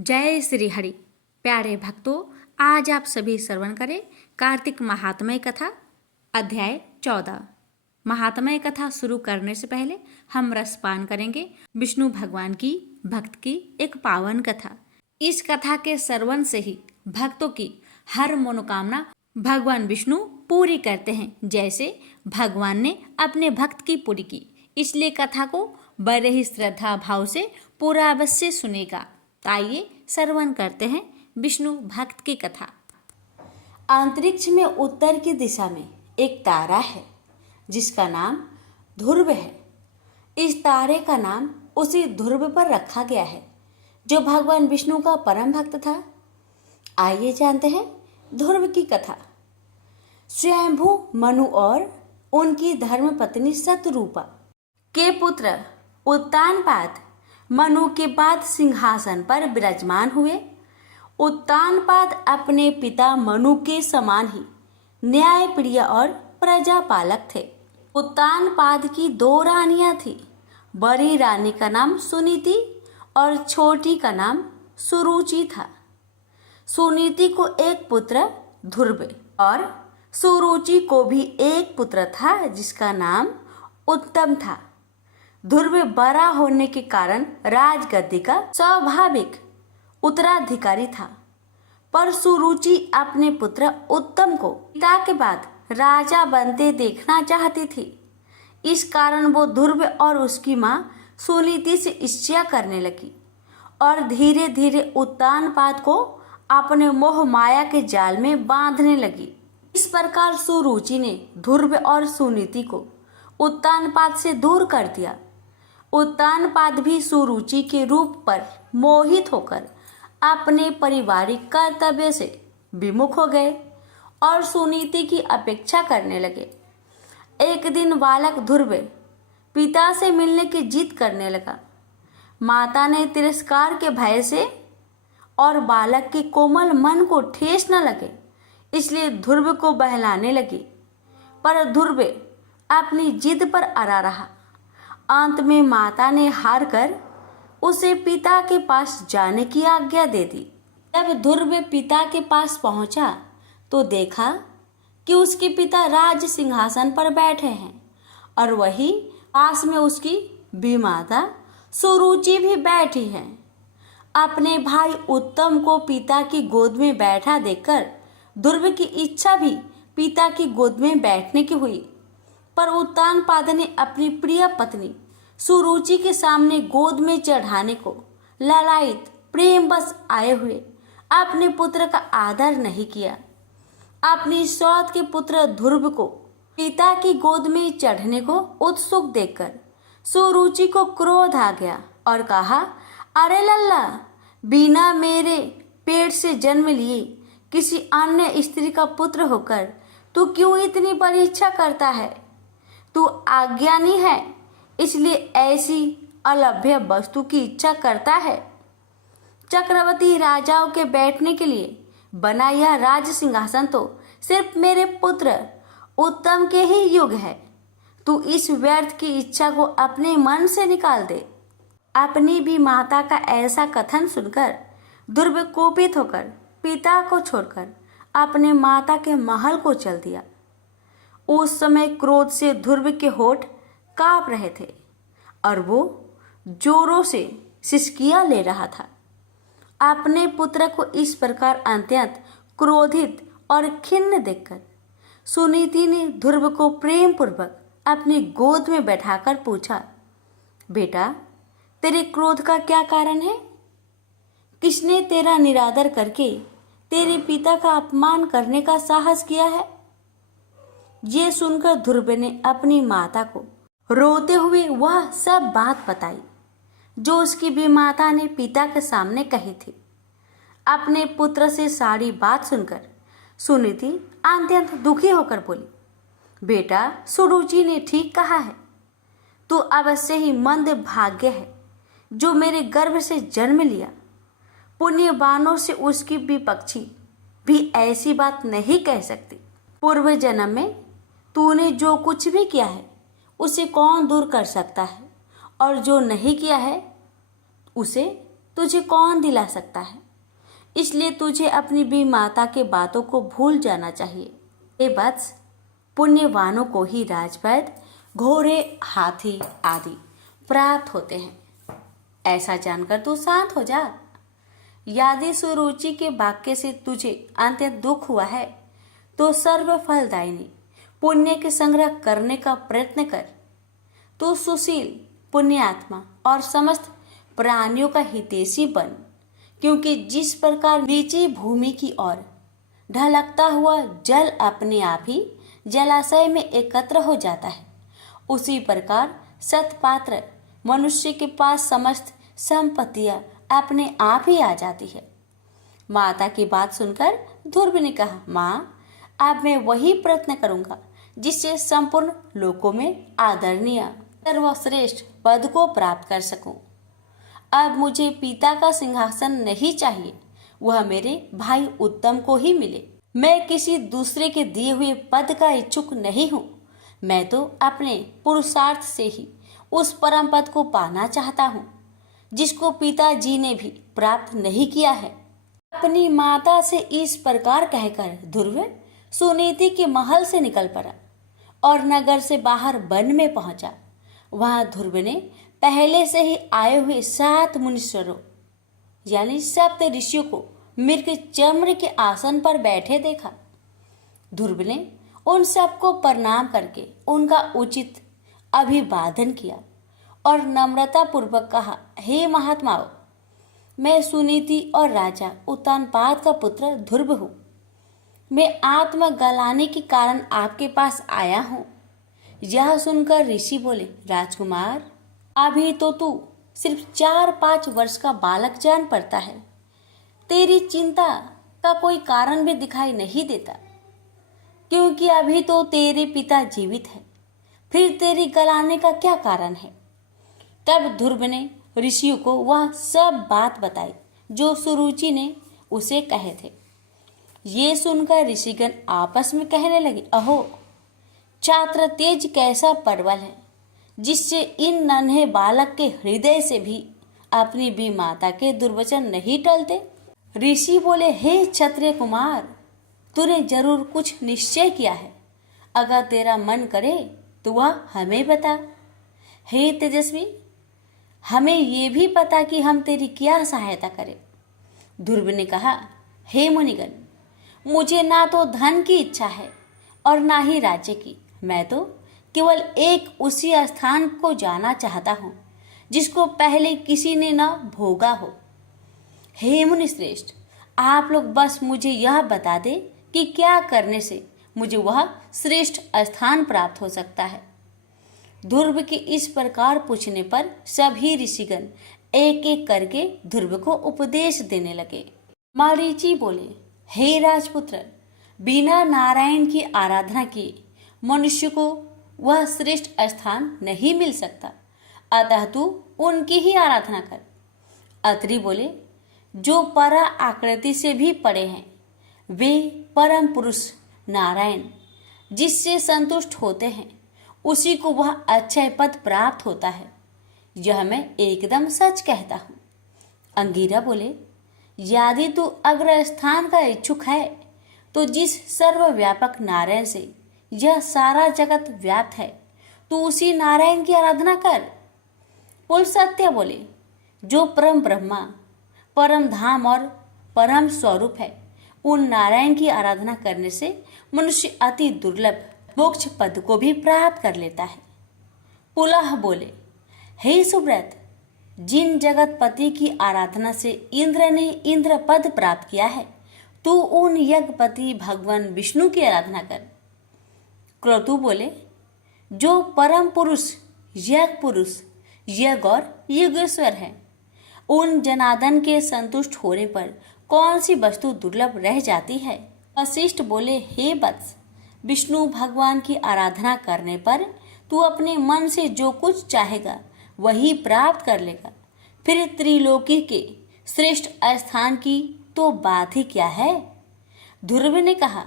जय श्री हरि। प्यारे भक्तों, आज आप सभी श्रवण करें कार्तिक महात्म्य कथा अध्याय 14। महात्म्य कथा शुरू करने से पहले हम रसपान करेंगे विष्णु भगवान की भक्त की एक पावन कथा। इस कथा के श्रवण से ही भक्तों की हर मनोकामना भगवान विष्णु पूरी करते हैं, जैसे भगवान ने अपने भक्त की पूरी की। इसलिए कथा को बड़े ही श्रद्धा भाव से पूरा अवश्य सुनेगा। आइए श्रवण करते हैं विष्णु भक्त की कथा। अंतरिक्ष में उत्तर की दिशा में एक तारा है जिसका नाम ध्रुव है। इस तारे का नाम उसी ध्रुव पर रखा गया है जो भगवान विष्णु का परम भक्त था। आइए जानते हैं ध्रुव की कथा। स्वयंभू मनु और उनकी धर्मपत्नी शतरूपा के पुत्र उत्तानपाद मनु के बाद सिंहासन पर विराजमान हुए। उत्तानपाद अपने पिता मनु के समान ही न्यायप्रिय और प्रजापालक थे। उत्तानपाद की 2 रानियां थी। बड़ी रानी का नाम सुनीति और छोटी का नाम सुरुचि था। सुनीति को एक पुत्र ध्रुव और सुरुचि को भी एक पुत्र था जिसका नाम उत्तम था। ध्रुव बड़ा होने के कारण राजगद्दी का स्वाभाविक उत्तराधिकारी था, पर सुरुचि अपने पुत्र उत्तम को पिता के बाद राजा बनते देखना चाहती थी। इस कारण वो ध्रुव और उसकी मां सुनीति से ईर्ष्या करने लगी और धीरे धीरे उत्तानपाद को अपने मोह माया के जाल में बांधने लगी। इस प्रकार सुरुचि ने ध्रुव और सुनीति को उत्तानपाद से दूर कर दिया। उत्तानपाद भी सुरुचि के रूप पर मोहित होकर अपने पारिवारिक कर्तव्य से विमुख हो गए और सुनीति की अपेक्षा करने लगे। एक दिन बालक ध्रुव पिता से मिलने की जिद करने लगा। माता ने तिरस्कार के भय से और बालक के कोमल मन को ठेस न लगे इसलिए ध्रुव को बहलाने लगी, पर ध्रुव अपनी जिद पर अड़ा रहा। अंत में माता ने हार कर उसे पिता के पास जाने की आज्ञा दे दी। जब ध्रुव पिता के पास पहुंचा तो देखा कि उसके पिता राज सिंहासन पर बैठे हैं और वही पास में उसकी बीमाता सुरुचि भी बैठी है। अपने भाई उत्तम को पिता की गोद में बैठा देखकर ध्रुव की इच्छा भी पिता की गोद में बैठने की हुई, पर उत्तानपाद ने अपनी प्रिय पत्नी सुरुचि के सामने गोद में चढ़ाने को लालायित प्रेम बस आए हुए अपने पुत्र का आदर नहीं किया। अपनी सौत के पुत्र ध्रुव को पिता की गोद में चढ़ने को उत्सुक देखकर सुरुचि को क्रोध आ गया और कहा, अरे लल्ला, बिना मेरे पेट से जन्म लिए किसी अन्य स्त्री का पुत्र होकर तू क्यों इतनी बड़ी इच्छा करता है? तू अज्ञानी है इसलिए ऐसी अलभ्य वस्तु की इच्छा करता है। चक्रवर्ती राजाओं के बैठने के लिए बना यह राज सिंहासन तो सिर्फ मेरे पुत्र उत्तम के ही युग है। तू इस व्यर्थ की इच्छा को अपने मन से निकाल दे। अपनी भी माता का ऐसा कथन सुनकर ध्रुव कोपित होकर पिता को छोड़कर अपने माता के महल को चल दिया। उस समय क्रोध से ध्रुव के होठ कांप रहे थे और वो जोरों से सिसकियां ले रहा था। अपने पुत्र को इस प्रकार अत्यंत क्रोधित और खिन्न देखकर सुनीति ने ध्रुव को प्रेम पूर्वक अपनी गोद में बैठाकर पूछा, बेटा, तेरे क्रोध का क्या कारण है? किसने तेरा निरादर करके तेरे पिता का अपमान करने का साहस किया है? ये सुनकर ध्रुव ने अपनी माता को रोते हुए वह सब बात बताई जो उसकी भी माता ने पिता के सामने कही थी। अपने पुत्र से सारी बात सुनकर सुनीति अत्यंत दुखी होकर बोली, बेटा, सुरुचि ने ठीक कहा है। तू अवश्य ही मंद भाग्य है जो मेरे गर्भ से जन्म लिया। पुण्यवानों से उसकी विपक्षी भी ऐसी बात नहीं कह सकती। पूर्व जन्म में तूने जो कुछ भी किया है उसे कौन दूर कर सकता है, और जो नहीं किया है उसे तुझे कौन दिला सकता है? इसलिए तुझे अपनी भी माता के बातों को भूल जाना चाहिए। हे वत्स, पुण्यवानों को ही राजवैद, घोड़े, हाथी आदि प्राप्त होते हैं। ऐसा जानकर तू शांत हो जा। यदि सुरुचि के वाक्य से तुझे अत्यंत दुख हुआ है तो सर्व फलदायिनी पुण्य के संग्रह करने का प्रयत्न कर। तू सुशील, पुण्यात्मा और समस्त प्राणियों का हितैषी बन, क्योंकि जिस प्रकार नीची भूमि की ओर ढलकता हुआ जल अपने आप ही जलाशय में एकत्र हो जाता है, उसी प्रकार सत्पात्र मनुष्य के पास समस्त संपत्तियां अपने आप ही आ जाती है। माता की बात सुनकर ध्रुव ने कहा, माँ, अब मैं वही प्रयत्न करूंगा जिससे संपूर्ण लोकों में आदरणीय सर्वश्रेष्ठ पद को प्राप्त कर सकूं। अब मुझे पिता का सिंहासन नहीं चाहिए, वह मेरे भाई उत्तम को ही मिले। मैं किसी दूसरे के दिए हुए पद का इच्छुक नहीं हूँ। मैं तो अपने पुरुषार्थ से ही उस परम पद को पाना चाहता हूँ जिसको पिताजी ने भी प्राप्त नहीं किया है। अपनी माता से इस प्रकार कहकर ध्रुव सुनीति के महल से निकल पड़ा और नगर से बाहर वन में पहुंचा। वहां ध्रुव ने पहले से ही आए हुए 7 मुनीश्वरों यानी सप्त ऋषियों को मृग चम्र के आसन पर बैठे देखा। ध्रुव ने उन सबको प्रणाम करके उनका उचित अभिवादन किया और नम्रता पूर्वक कहा, हे महात्माओं, मैं सुनीति और राजा उत्तानपाद का पुत्र ध्रुव हूँ। मैं आत्मा गलाने के कारण आपके पास आया हूँ। यह सुनकर ऋषि बोले, राजकुमार, अभी तो तू सिर्फ 4-5 वर्ष का बालक जान पड़ता है। तेरी चिंता का कोई कारण भी दिखाई नहीं देता, क्योंकि अभी तो तेरे पिता जीवित है। फिर तेरी गलाने का क्या कारण है? तब ध्रुव ने ऋषियों को वह सब बात बताई जो सुरुचि ने उसे कहे थे। ये सुनकर ऋषिगण आपस में कहने लगे, अहो, छात्र तेज कैसा परवल है जिससे इन नन्हे बालक के हृदय से भी अपनी भी माता के दुर्वचन नहीं टलते। ऋषि बोले, हे क्षत्रिय कुमार, तूने जरूर कुछ निश्चय किया है। अगर तेरा मन करे तो वह हमें बता। हे तेजस्वी, हमें ये भी पता कि हम तेरी क्या सहायता करें। ध्रुव ने कहा, हे मुनिगण, मुझे ना तो धन की इच्छा है और ना ही राज्य की। मैं तो केवल एक उसी स्थान को जाना चाहता हूँ जिसको पहले किसी ने न भोगा हो। हे मुनि श्रेष्ठ, आप लोग बस मुझे यह बता दे कि क्या करने से मुझे वह श्रेष्ठ स्थान प्राप्त हो सकता है। ध्रुव के इस प्रकार पूछने पर सभी ऋषिगण एक एक करके ध्रुव को उपदेश देने लगे। मरीचि बोले, हे राजपुत्र, बिना नारायण की आराधना किए मनुष्य को वह श्रेष्ठ स्थान नहीं मिल सकता, अतः तू उनकी ही आराधना कर। अत्रि बोले, जो परा आकृति से भी पड़े हैं वे परम पुरुष नारायण जिससे संतुष्ट होते हैं, उसी को वह अक्षय पद प्राप्त होता है। यह मैं एकदम सच कहता हूँ। अंगिरा बोले, यदि तू अग्र स्थान का इच्छुक है तो जिस सर्वव्यापक नारायण से यह सारा जगत व्याप्त है, तू उसी नारायण की आराधना कर। पुलस्त्य बोले, जो परम ब्रह्मा, परम धाम और परम स्वरूप है, उन नारायण की आराधना करने से मनुष्य अति दुर्लभ मोक्ष पद को भी प्राप्त कर लेता है। पुलह बोले, हे सुव्रत, जिन जगतपति की आराधना से इंद्र ने इंद्र पद प्राप्त किया है, तू उन यज्ञपति भगवान विष्णु की आराधना कर। क्रतु बोले, जो परम पुरुष, यज्ञ पुरुष, यज्ञ और युगेश्वर है, उन जनार्दन के संतुष्ट होने पर कौन सी वस्तु दुर्लभ रह जाती है। वशिष्ठ बोले, हे वत्स, विष्णु भगवान की आराधना करने पर तू अपने मन से जो कुछ चाहेगा वही प्राप्त कर लेगा। फिर त्रिलोकी के श्रेष्ठ स्थान की तो बात ही क्या है। ध्रुव ने कहा,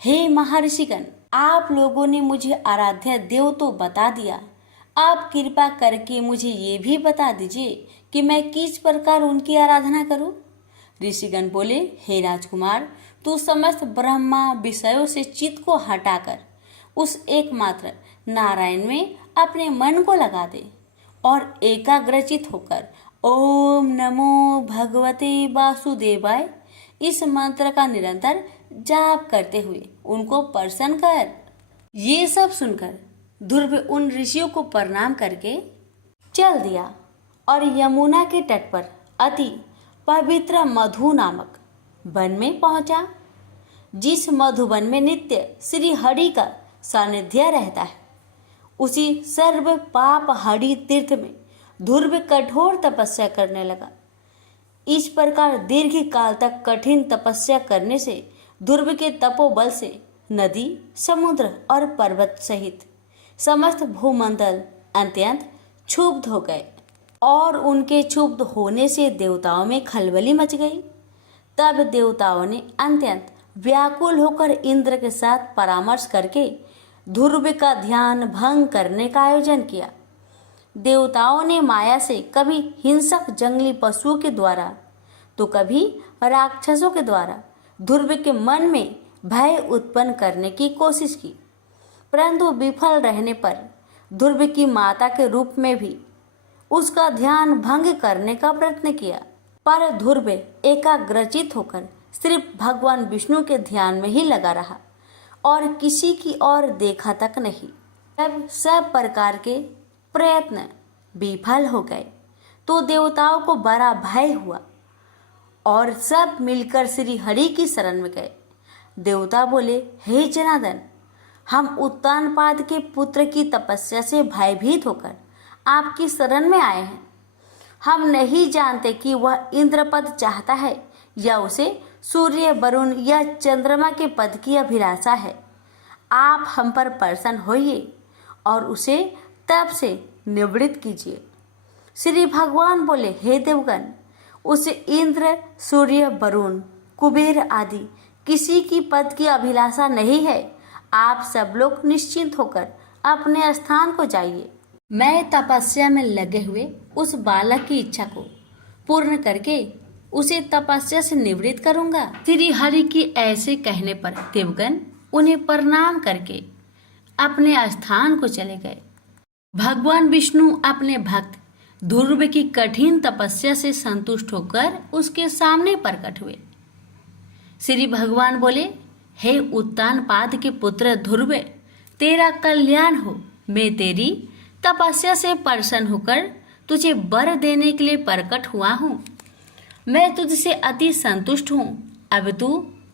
हे महर्षिगण, आप लोगों ने मुझे आराध्य देव तो बता दिया, आप कृपा करके मुझे ये भी बता दीजिए कि मैं किस प्रकार उनकी आराधना करूं? ऋषिगण बोले, हे राजकुमार, तू समस्त ब्रह्मा विषयों से चित्त को हटाकर उस एकमात्र नारायण में अपने मन को लगा दे और एकाग्रचित होकर ओम नमो भगवते वासुदेवाय इस मंत्र का निरंतर जाप करते हुए उनको प्रसन्न कर। ये सब सुनकर ध्रुव उन ऋषियों को प्रणाम करके चल दिया और यमुना के तट पर अति पवित्र मधु नामक वन में पहुंचा, जिस मधुवन में नित्य श्री हरि का सानिध्य रहता है। उसी सर्व पाप हरि तीर्थ में ध्रुव कठोर तपस्या करने लगा। इस प्रकार दीर्घ काल तक कठिन तपस्या करने से ध्रुव के तपोबल से नदी, समुद्र और पर्वत सहित समस्त भूमंडल अत्यंत क्षुब्ध हो गए और उनके क्षुब्ध होने से देवताओं में खलबली मच गई। तब देवताओं ने अत्यंत व्याकुल होकर इंद्र के साथ परामर्श करके ध्रुव का ध्यान भंग करने का आयोजन किया। देवताओं ने माया से कभी हिंसक जंगली पशुओं के द्वारा तो कभी राक्षसों के द्वारा ध्रुव के मन में भय उत्पन्न करने की कोशिश की, परंतु विफल रहने पर ध्रुव की माता के रूप में भी उसका ध्यान भंग करने का प्रयत्न किया। पर ध्रुव एकाग्रचित होकर सिर्फ भगवान विष्णु के ध्यान में ही लगा रहा और किसी की ओर देखा तक नहीं। जब सब प्रकार के प्रयत्न विफल हो गए तो देवताओं को बड़ा भय हुआ और सब मिलकर श्री हरि की शरण में गए। देवता बोले, हे जनार्दन, हम उत्तानपाद के पुत्र की तपस्या से भयभीत होकर आपकी शरण में आए हैं। हम नहीं जानते कि वह इंद्रपद चाहता है या उसे सूर्य, वरुण या चंद्रमा के पद की अभिलाषा है। आप हम पर प्रसन्न होइए और उसे तप से निवृत्त कीजिए। श्री भगवान बोले, हे देवगण, उसे इंद्र, सूर्य, वरुण, कुबेर आदि किसी की पद की अभिलाषा नहीं है। आप सब लोग निश्चिंत होकर अपने स्थान को जाइए। मैं तपस्या में लगे हुए उस बालक की इच्छा को पूर्ण करके उसे तपस्या से निवृत्त करूंगा। श्री हरि की ऐसे कहने पर देवगण उन्हें प्रणाम करके अपने स्थान को चले गए। भगवान विष्णु अपने भक्त ध्रुव की कठिन तपस्या से संतुष्ट होकर उसके सामने प्रकट हुए। श्री भगवान बोले, हे उत्तानपाद के पुत्र ध्रुव, तेरा कल्याण हो। मैं तेरी तपस्या से प्रसन्न होकर तुझे वर देने के लिए प्रकट हुआ हूँ। मैं तुझसे अति संतुष्ट हूँ। अब तू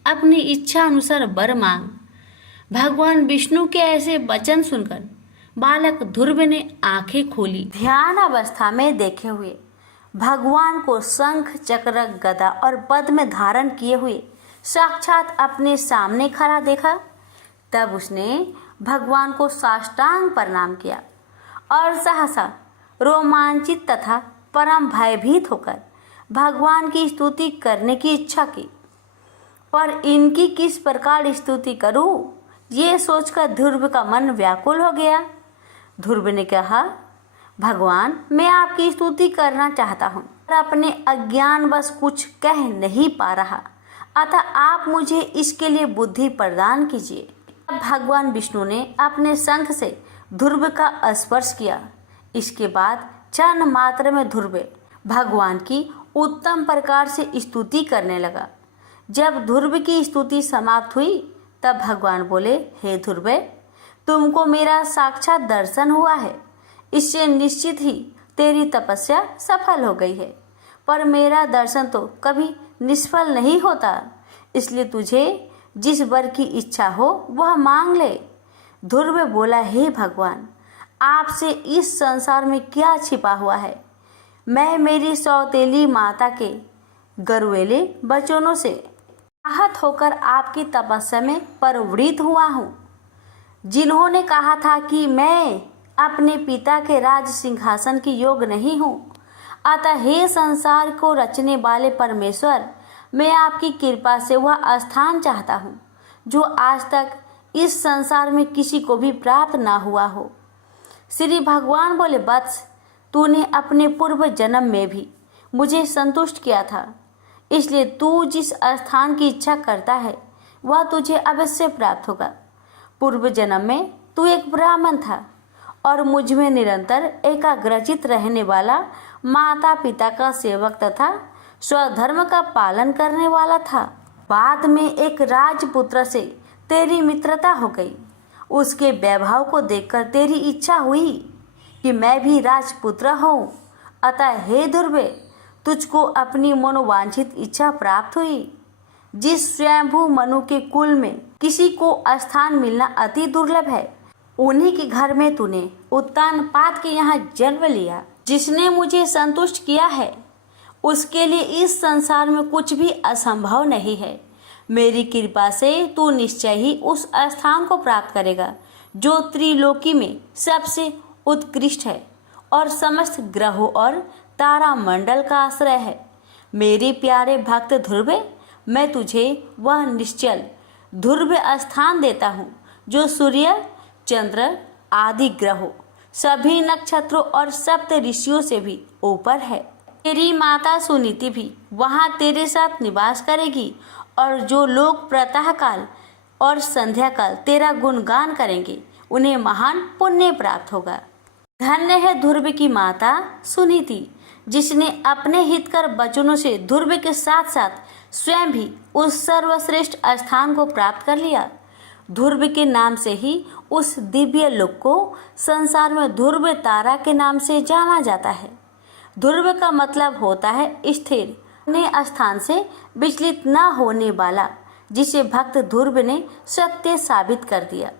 अपनी इच्छा अनुसार वर मांग। भगवान विष्णु के ऐसे वचन सुनकर बालक ध्रुव ने आंखें खोली। ध्यान अवस्था में देखे हुए भगवान को शंख, चक्र, गदा और पद्म में धारण किए हुए साक्षात अपने सामने खड़ा देखा। तब उसने भगवान को साष्टांग प्रणाम किया और सहसा रोमांचित तथा परम भयभीत होकर भगवान की स्तुति करने की इच्छा की। पर इनकी किस प्रकार स्तुति करूं, ये सोचकर ध्रुव का मन व्याकुल हो गया। ध्रुव ने कहा, भगवान, मैं आपकी स्तुति करना चाहता हूँ पर अपने अज्ञान बस कुछ कह नहीं पा रहा, अतः आप मुझे इसके लिए बुद्धि प्रदान कीजिए। भगवान विष्णु ने अपने शंख से ध्रुव का स्पर्श किया। इसके बाद क्षण मात्र में ध्रुव भगवान की उत्तम प्रकार से स्तुति करने लगा। जब ध्रुव की स्तुति समाप्त हुई तब भगवान बोले, हे ध्रुव, तुमको मेरा साक्षात दर्शन हुआ है। इससे निश्चित ही तेरी तपस्या सफल हो गई है। पर मेरा दर्शन तो कभी निष्फल नहीं होता, इसलिए तुझे जिस वर की इच्छा हो वह मांग ले। ध्रुव बोला, हे भगवान, आपसे इस संसार में क्या छिपा हुआ है। मैं मेरी सौतेली माता के गरुएले वचनों से आहत होकर आपकी तपस्या में प्रवृत्त हुआ हूँ, जिन्होंने कहा था कि मैं अपने पिता के राज सिंहासन की योग्य नहीं हूँ। अतः हे संसार को रचने वाले परमेश्वर, मैं आपकी कृपा से वह स्थान चाहता हूँ जो आज तक इस संसार में किसी को भी प्राप्त ना हुआ हो। श्री भगवान बोले, वत्स, तूने अपने पूर्व जन्म में भी मुझे संतुष्ट किया था, इसलिए तू जिस स्थान की इच्छा करता है वह तुझे अवश्य प्राप्त होगा। पूर्व जन्म में तू एक ब्राह्मण था और मुझ में निरंतर एकाग्रचित रहने वाला माता पिता का सेवक तथा स्वधर्म का पालन करने वाला था। बाद में एक राजपुत्र से तेरी मित्रता हो गई। उसके वैभव को देखकर तेरी इच्छा हुई कि मैं भी राजपुत्र हूँ। अतः हे ध्रुवे, तुझको अपनी मनोवांछित इच्छा प्राप्त हुई। जिस स्वयंभू मनु के कुल में किसी को स्थान मिलना अति दुर्लभ है, उन्हीं के घर में तूने उत्तानपाद के यहाँ जन्म लिया। जिसने मुझे संतुष्ट किया है उसके लिए इस संसार में कुछ भी असंभव नहीं है। मेरी कृपा से तू निश्चय ही उस स्थान को प्राप्त करेगा जो त्रिलोकी में सबसे उत्कृष्ट है और समस्त ग्रहों और तारा मंडल का आश्रय है। मेरे प्यारे भक्त ध्रुवे, मैं तुझे वह निश्चल ध्रुव स्थान देता हूँ जो सूर्य, चंद्र आदि ग्रहों, सभी नक्षत्रों और सप्त ऋषियों से भी ऊपर है। तेरी माता सुनीति भी वहाँ तेरे साथ निवास करेगी और जो लोग प्रातःकाल और संध्या काल तेरा गुणगान करेंगे उन्हें महान पुण्य प्राप्त होगा। धन्य है ध्रुव की माता सुनीति, जिसने अपने हितकर वचनों से ध्रुव के साथ साथ स्वयं भी उस सर्वश्रेष्ठ स्थान को प्राप्त कर लिया। ध्रुव के नाम से ही उस दिव्य लोक को संसार में ध्रुव तारा के नाम से जाना जाता है। ध्रुव का मतलब होता है स्थिर, अपने स्थान से विचलित न होने वाला, जिसे भक्त ध्रुव ने सत्य साबित कर दिया।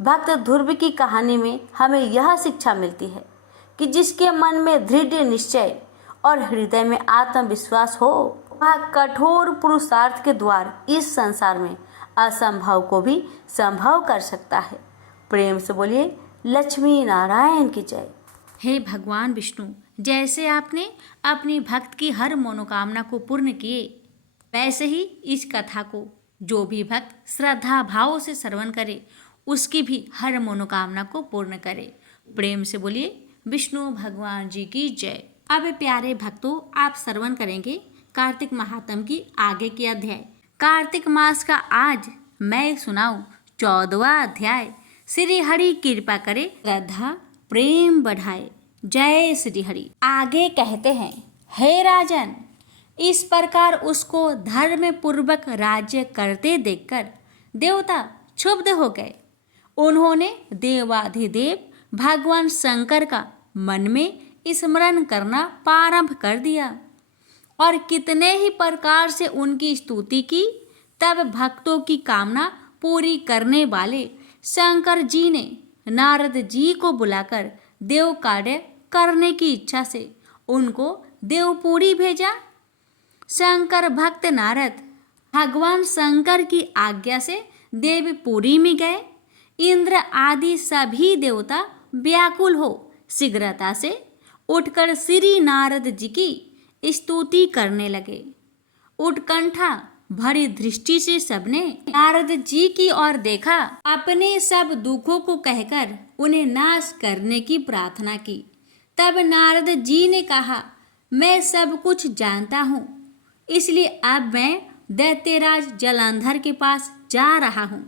भक्त ध्रुव की कहानी में हमें यह शिक्षा मिलती है कि जिसके मन में दृढ़ निश्चय और हृदय में आत्मविश्वास हो, वह कठोर पुरुषार्थ के द्वार इस संसार में असंभव को भी संभव कर सकता है। प्रेम से बोलिए लक्ष्मी नारायण की जय। हे भगवान विष्णु, जैसे आपने अपनी भक्त की हर मनोकामना को पूर्ण किए, वैसे ही इस कथा को जो भी भक्त श्रद्धा भाव से श्रवण करे उसकी भी हर मनोकामना को पूर्ण करे। प्रेम से बोलिए विष्णु भगवान जी की जय। अब प्यारे भक्तों, आप श्रवण करेंगे कार्तिक महात्म की आगे की अध्याय। कार्तिक मास का आज मैं सुनाऊं 14वां अध्याय। श्री हरि कृपा करे, श्रद्धा प्रेम बढ़ाए। जय श्री हरि। आगे कहते हैं, हे राजन, इस प्रकार उसको धर्म पूर्वक राज्य करते देखकर देवता क्षुब्ध हो गए। उन्होंने देवाधिदेव भगवान शंकर का मन में स्मरण करना प्रारंभ कर दिया और कितने ही प्रकार से उनकी स्तुति की। तब भक्तों की कामना पूरी करने वाले शंकर जी ने नारद जी को बुलाकर देव कार्य करने की इच्छा से उनको देवपुरी भेजा। शंकर भक्त नारद भगवान शंकर की आज्ञा से देवपुरी में गए। इंद्र आदि सभी देवता व्याकुल हो शीघ्रता से उठकर श्री नारद जी की स्तुति करने लगे। उत्कंठा भरी दृष्टि से सबने नारद जी की ओर देखा, अपने सब दुखों को कहकर उन्हें नाश करने की प्रार्थना की। तब नारद जी ने कहा, मैं सब कुछ जानता हूँ, इसलिए अब मैं दैत्यराज जलंधर के पास जा रहा हूँ।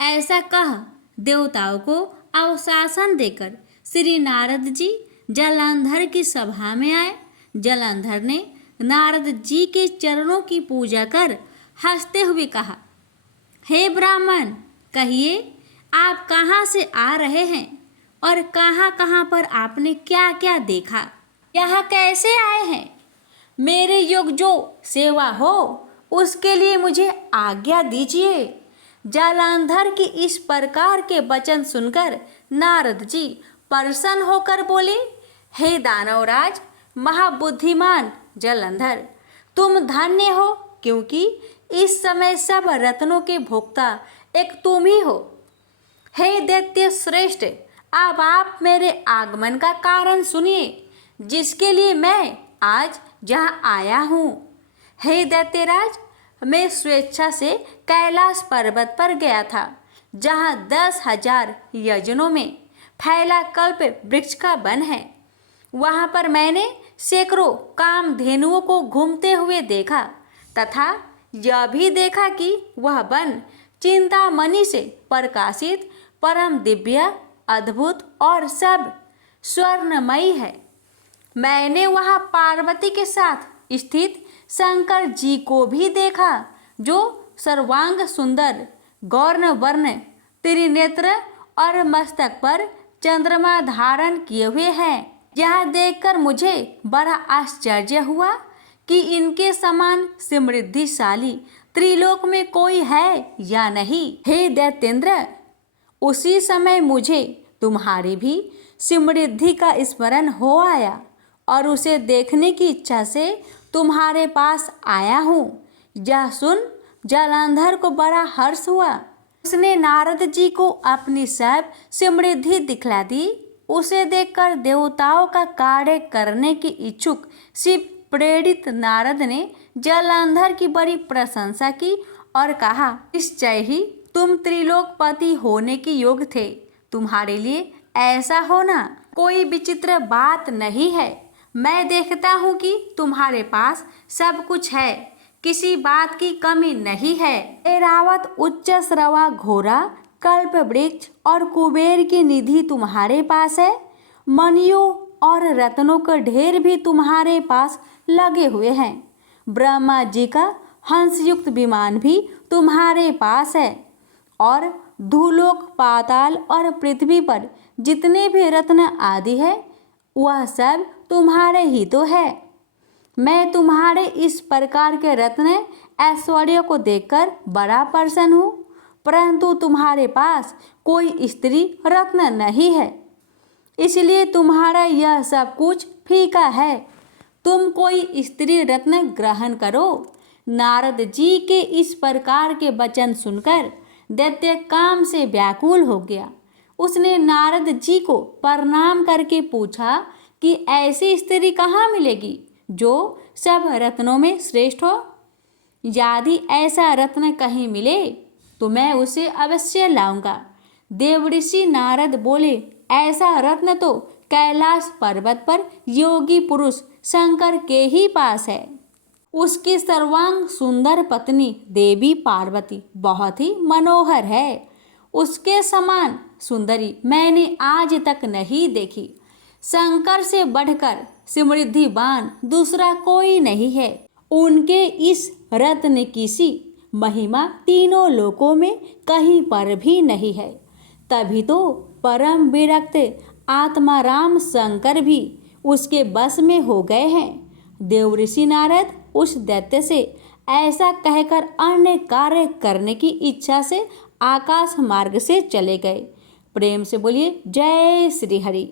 ऐसा कह देवताओं को अवशासन देकर श्री नारद जी जलंधर की सभा में आए। जलंधर ने नारद जी के चरणों की पूजा कर हंसते हुए कहा, हे ब्राह्मण, कहिए आप कहाँ से आ रहे हैं और कहाँ कहाँ पर आपने क्या क्या देखा, यहाँ कैसे आए हैं? मेरे योग जो सेवा हो उसके लिए मुझे आज्ञा दीजिए। जलंधर की इस प्रकार के वचन सुनकर नारद जी प्रसन्न होकर बोले, हे दानवराज महाबुद्धिमान जलंधर, तुम धन्य हो, क्योंकि इस समय सब रत्नों के भोक्ता एक तुम ही हो। हे दैत्य श्रेष्ठ, अब आप मेरे आगमन का कारण सुनिए, जिसके लिए मैं आज जहाँ आया हूँ। हे दैत्यराज, मैं स्वेच्छा से कैलाश पर्वत पर गया था, जहाँ 10,000 यजनों में फैला कल्प वृक्ष का वन है। वहाँ पर मैंने सैकड़ों कामधेनुओं को घूमते हुए देखा तथा यह भी देखा कि वह वन चिंतामणि से प्रकाशित परम दिव्य अद्भुत और सब स्वर्णमयी है। मैंने वहाँ पार्वती के साथ स्थित शंकर जी को भी देखा जो सर्वांग सुंदर गौर्ण वर्ण त्रिनेत्र और मस्तक पर चंद्रमा धारण किए हुए हैं। यह देखकर मुझे बड़ा आश्चर्य हुआ कि इनके समान समृद्धिशाली त्रिलोक में कोई है या नहीं। हे दैत्येंद्र, उसी समय मुझे तुम्हारी भी समृद्धि का स्मरण हो आया और उसे देखने की इच्छा से तुम्हारे पास आया हूँ। यह सुन जालंधर को बड़ा हर्ष हुआ। उसने नारद जी को अपनी सब समृद्धि दिखला दी। उसे देखकर देवताओं का कार्य करने की इच्छुक शिव प्रेरित नारद ने जालंधर की बड़ी प्रशंसा की और कहा, निश्चय ही तुम त्रिलोकपति होने के योग्य थे। तुम्हारे लिए ऐसा होना कोई विचित्र बात नहीं है। मैं देखता हूँ कि तुम्हारे पास सब कुछ है, किसी बात की कमी नहीं है। ऐरावत उच्च श्रवा घोड़ा कल्प वृक्ष और कुबेर की निधि तुम्हारे पास है। मणियों और रत्नों का ढेर भी तुम्हारे पास लगे हुए हैं। ब्रह्मा जी का हंसयुक्त विमान भी तुम्हारे पास है और धूलोक पाताल और पृथ्वी पर जितने भी रत्न आदि है वह सब तुम्हारे ही तो है। मैं तुम्हारे इस प्रकार के रत्न ऐश्वर्य को देखकर बड़ा प्रसन्न हूँ, परंतु तुम्हारे पास कोई स्त्री रत्न नहीं है, इसलिए तुम्हारा यह सब कुछ फीका है। तुम कोई स्त्री रत्न ग्रहण करो। नारद जी के इस प्रकार के वचन सुनकर दैत्य काम से व्याकुल हो गया। उसने नारद जी को प्रणाम करके पूछा कि ऐसी स्त्री कहाँ मिलेगी जो सब रत्नों में श्रेष्ठ हो। यदि ऐसा रत्न कहीं मिले तो मैं उसे अवश्य लाऊंगा। देवऋषि नारद बोले, ऐसा रत्न तो कैलाश पर्वत पर योगी पुरुष शंकर के ही पास है। उसकी सर्वांग सुंदर पत्नी देवी पार्वती बहुत ही मनोहर है। उसके समान सुंदरी मैंने आज तक नहीं देखी। शंकर से बढ़कर समृद्धिवान दूसरा कोई नहीं है। उनके इस रत्न की सी महिमा तीनों लोकों में कहीं पर भी नहीं है। तभी तो परम विरक्त आत्माराम शंकर भी उसके बस में हो गए हैं। देवऋषि नारद उस दैत्य से ऐसा कहकर अन्य कार्य करने की इच्छा से आकाश मार्ग से चले गए। प्रेम से बोलिए जय श्री हरि।